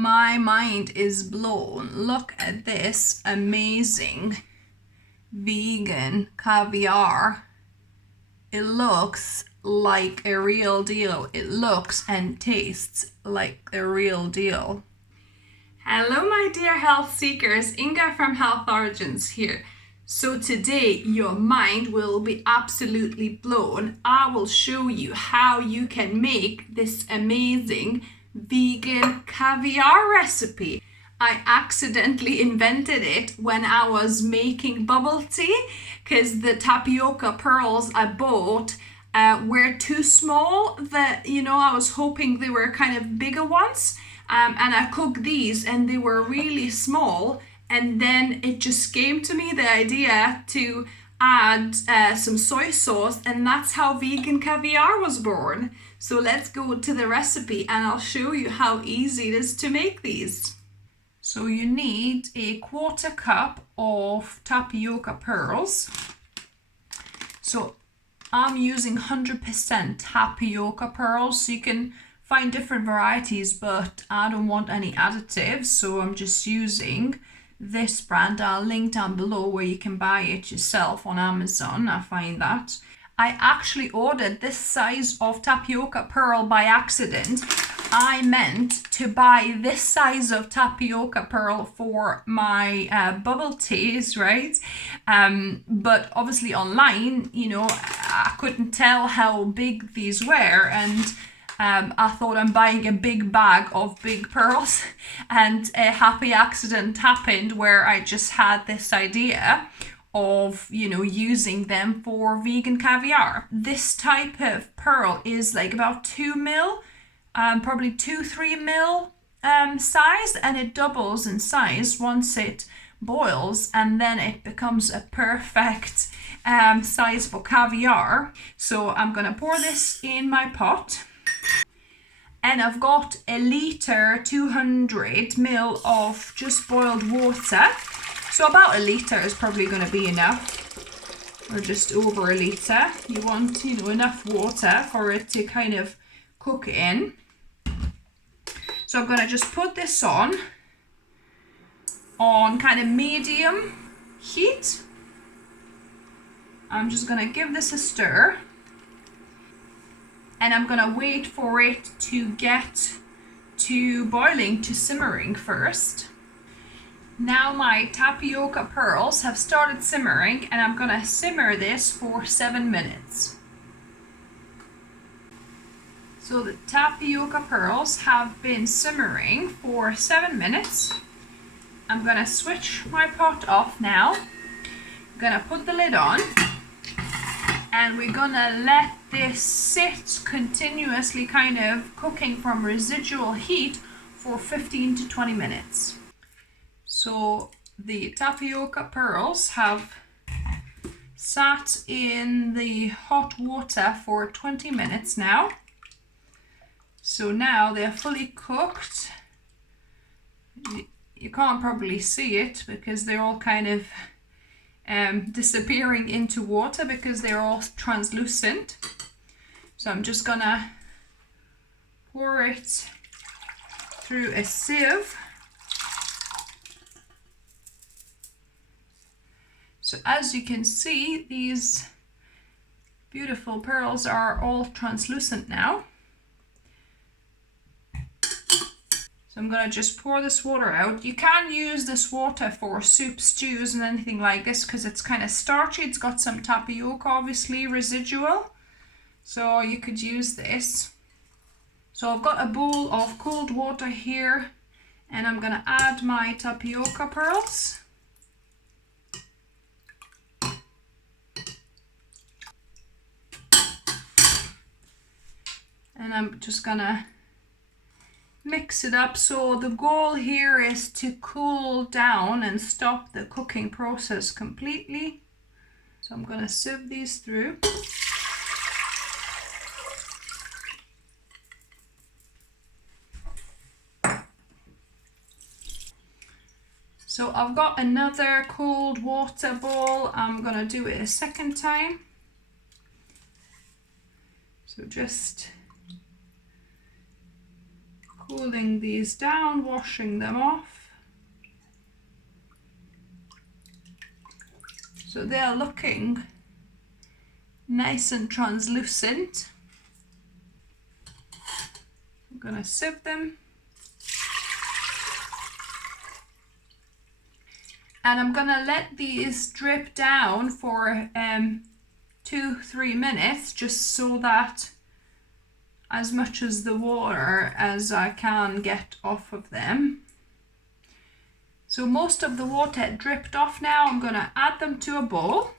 My mind is blown. Look at this amazing vegan caviar. It looks like a real deal. It looks and tastes like a real deal. Hello my dear health seekers, Inga from Health Origins here. So today your mind will be absolutely blown. I will show you how you can make this amazing vegan caviar recipe. I accidentally invented it when I was making bubble tea because the tapioca pearls I bought were too small. I was hoping they were kind of bigger ones. And I cooked these and they were really small, and then it just came to me the idea to add some soy sauce, and that's how vegan caviar was born. So let's go to the recipe and I'll show you how easy it is to make these. So you need a 1/4 cup of tapioca pearls. So I'm using 100% tapioca pearls, so you can find different varieties, but I don't want any additives, so I'm just using this brand. I'll link down below where you can buy it yourself on Amazon. I find that. I actually ordered this size of tapioca pearl by accident. I meant to buy this size of tapioca pearl for my bubble teas, right? But obviously online, I couldn't tell how big these were, and I thought I'm buying a big bag of big pearls, and a happy accident happened where I just had this idea of, using them for vegan caviar. This type of pearl is like about 2 mil, probably 2-3 mil size, and it doubles in size once it boils, and then it becomes a perfect size for caviar. So I'm gonna pour this in my pot. And I've got a litre, 200 ml of just boiled water. So about a litre is probably going to be enough, or just over a litre. You want, enough water for it to kind of cook in. So I'm going to just put this on kind of medium heat. I'm just going to give this a stir. And I'm gonna wait for it to get to boiling, to simmering first. Now my tapioca pearls have started simmering, and I'm gonna simmer this for 7 minutes. So the tapioca pearls have been simmering for 7 minutes. I'm gonna switch my pot off now. I'm gonna put the lid on, and we're gonna let this sit continuously, kind of cooking from residual heat for 15 to 20 minutes. So the tapioca pearls have sat in the hot water for 20 minutes now. So now they're fully cooked. You can't probably see it because they're all kind of disappearing into water because they're all translucent. So I'm just gonna pour it through a sieve. So as you can see, these beautiful pearls are all translucent now. So I'm gonna just pour this water out. You can use this water for soup, stews and anything like this because it's kind of starchy. It's got some tapioca, obviously, residual. So you could use this. So I've got a bowl of cold water here, and I'm gonna add my tapioca pearls. And I'm just gonna mix it up. So the goal here is to cool down and stop the cooking process completely. So I'm gonna sieve these through. So I've got another cold water bowl. I'm gonna do it a second time. So just cooling these down, washing them off. So they're looking nice and translucent. I'm gonna sieve them. And I'm gonna let these drip down for 2-3 minutes, just so that as much as the water as I can get off of them. So most of the water dripped off now. I'm gonna add them to a bowl.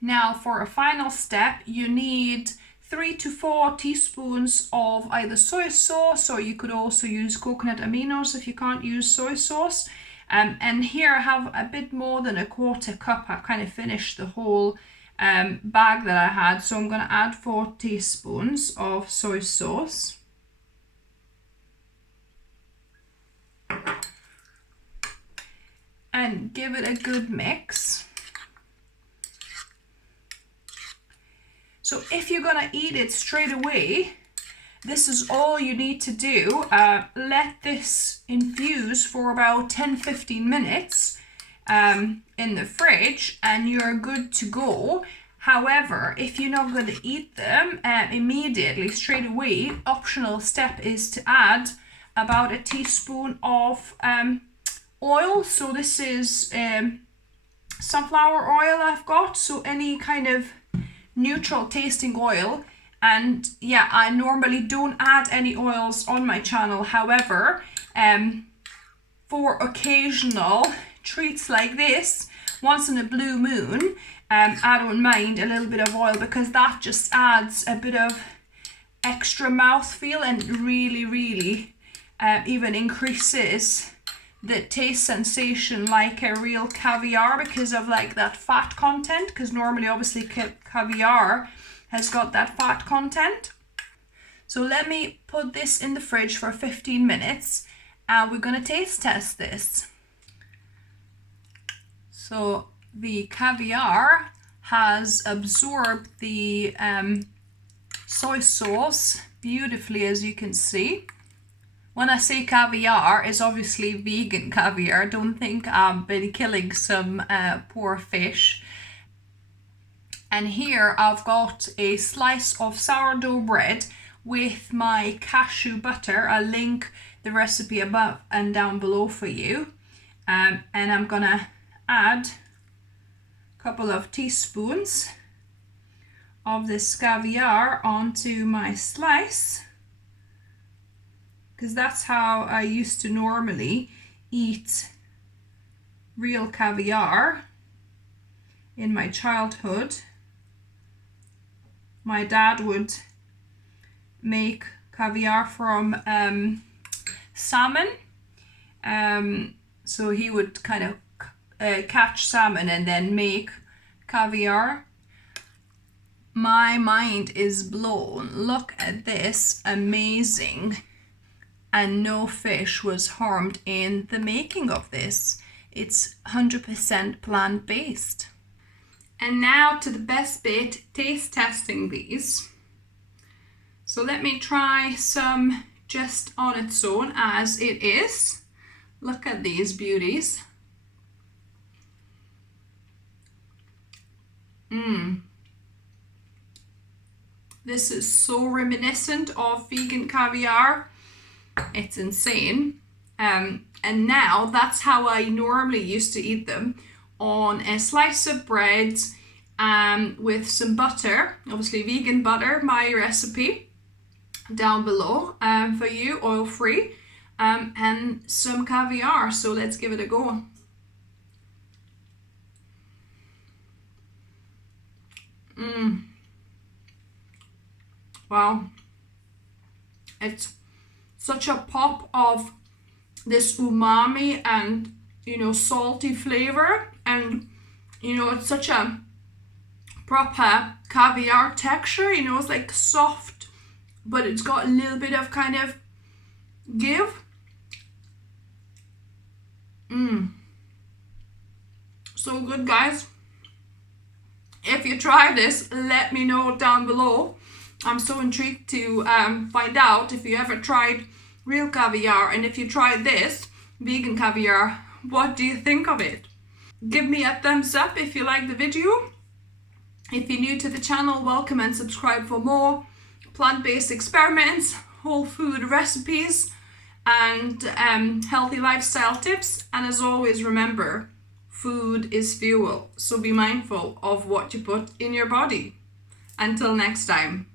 Now for a final step, you need 3 to 4 teaspoons of either soy sauce, or you could also use coconut aminos if you can't use soy sauce. And here I have a bit more than 1/4 cup. I've kind of finished the whole bag that I had. So I'm going to add 4 teaspoons of soy sauce. And give it a good mix. So if you're gonna eat it straight away, this is all you need to do. Let this infuse for about 10-15 minutes in the fridge and you're good to go. However, if you're not going to eat them immediately, straight away, optional step is to add about 1 teaspoon of oil. So this is sunflower oil I've got, so any kind of neutral tasting oil. And yeah, I normally don't add any oils on my channel. However, for occasional treats like this, once in a blue moon, I don't mind a little bit of oil, because that just adds a bit of extra mouthfeel and really even increases the taste sensation like a real caviar, because of like that fat content, because normally obviously caviar has got that fat content. So let me put this in the fridge for 15 minutes and we're going to taste test this. So the caviar has absorbed the soy sauce beautifully, as you can see. When I say caviar, it's obviously vegan caviar. Don't think I've been killing some poor fish. And here I've got a slice of sourdough bread with my cashew butter. I'll link the recipe above and down below for you. And I'm gonna add a couple of teaspoons of this caviar onto my slice, because that's how I used to normally eat real caviar in my childhood. My dad would make caviar from salmon. So he would kind of catch salmon and then make caviar. My mind is blown. Look at this, amazing. And no fish was harmed in the making of this. It's 100% plant-based. And now to the best bit, taste testing these. So let me try some just on its own as it is. Look at these beauties. This is so reminiscent of vegan caviar. It's insane. And now that's how I normally used to eat them, on a slice of bread with some butter, obviously vegan butter, my recipe down below for you, oil free, and some caviar. So let's give it a go. Wow, it's such a pop of this umami and, you know, salty flavor, and, you know, it's such a proper caviar texture. You know, it's like soft, but it's got a little bit of kind of give. So good, guys. If you try this, let me know down below. I'm so intrigued to find out if you ever tried real caviar, and if you tried this vegan caviar, what do you think of it? Give me a thumbs up if you like the video. If you're new to the channel, welcome and subscribe for more plant-based experiments, whole food recipes, and healthy lifestyle tips. And as always, remember, food is fuel, so be mindful of what you put in your body. Until next time.